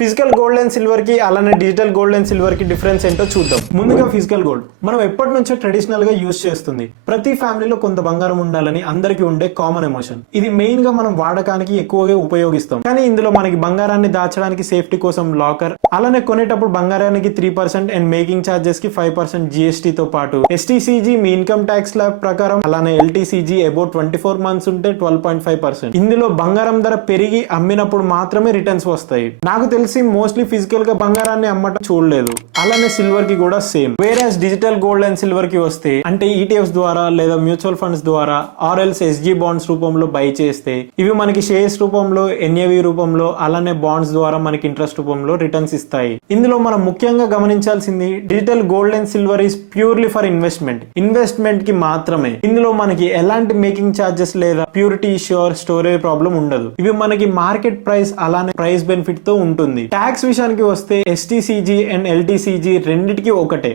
Physical gold and silver కి అలానే digital gold and silver కి డిఫరెన్స్ ఏంటో చూద్దాం. ముందుగా ఫిజికల్ గోల్డ్ మనం ఎప్పటి నుంచో ట్రెడిషనల్ గా యూజ్ చేస్తుంది. ప్రతి ఫ్యామిలీలో కొంత బంగారం ఉండాలని అందరికీ ఉండే కామన్ ఎమోషన్. ఇది మెయిన్ గా మనం వాడకానికి ఎక్కువగా ఉపయోగిస్తాం. కానీ ఇందులో మనకి బంగారాన్ని దాచడానికి సేఫ్టీ కోసం లాకర్, అలానే కొనేటప్పుడు బంగారానికి 3% అండ్ మేకింగ్ చార్జెస్ కి 5% GST తో పాటు STCG మీ ఇన్కమ్ ట్యాక్స్ స్లాబ్ ప్రకారం, అలానే LTCG అబౌట్ 24 మంత్స్ ఉంటే 12.5%. ఇందులో బంగారం ధర పెరిగి అమ్మినప్పుడు మాత్రమే రిటర్న్స్ వస్తాయి. నాకు తెలిసి మోస్ట్లీ ఫిజికల్ గా బంగారాన్ని అమ్మటం చూడలేదు. అలానే సిల్వర్ కి కూడా same. Whereas digital gold and silver కి వస్తే అంటే ETFs ద్వారా లేదా మ్యూచువల్ ఫండ్స్ ద్వారా ఆర్ఎల్స్ SG బాండ్స్ రూపంలో బై చేస్తే ఇవి మనకి షేర్స్ రూపంలో, NAV రూపంలో, అలానే బాండ్స్ ద్వారా మనకి ఇంట్రెస్ట్ రూపంలో రిటర్న్స్ ఇస్తాయి. ఇందులో మనం ముఖ్యంగా గమనించాల్సింది digital gold and silver is purely for investment కి మాత్రమే. ఇందులో మనకి ఎలాంటి మేకింగ్ చార్జెస్ లేదా ప్యూరిటీ ష్యూర్ స్టోరేజ్ ప్రాబ్లం ఉండదు. ఇవి మనకి మార్కెట్ ప్రైస్ అలానే ప్రైస్ బెనిఫిట్ తో ఉంటుంది. ట్యాక్స్ విషయానికి వస్తే STCG అండ్ LTCG రెండిటికి ఒకటే.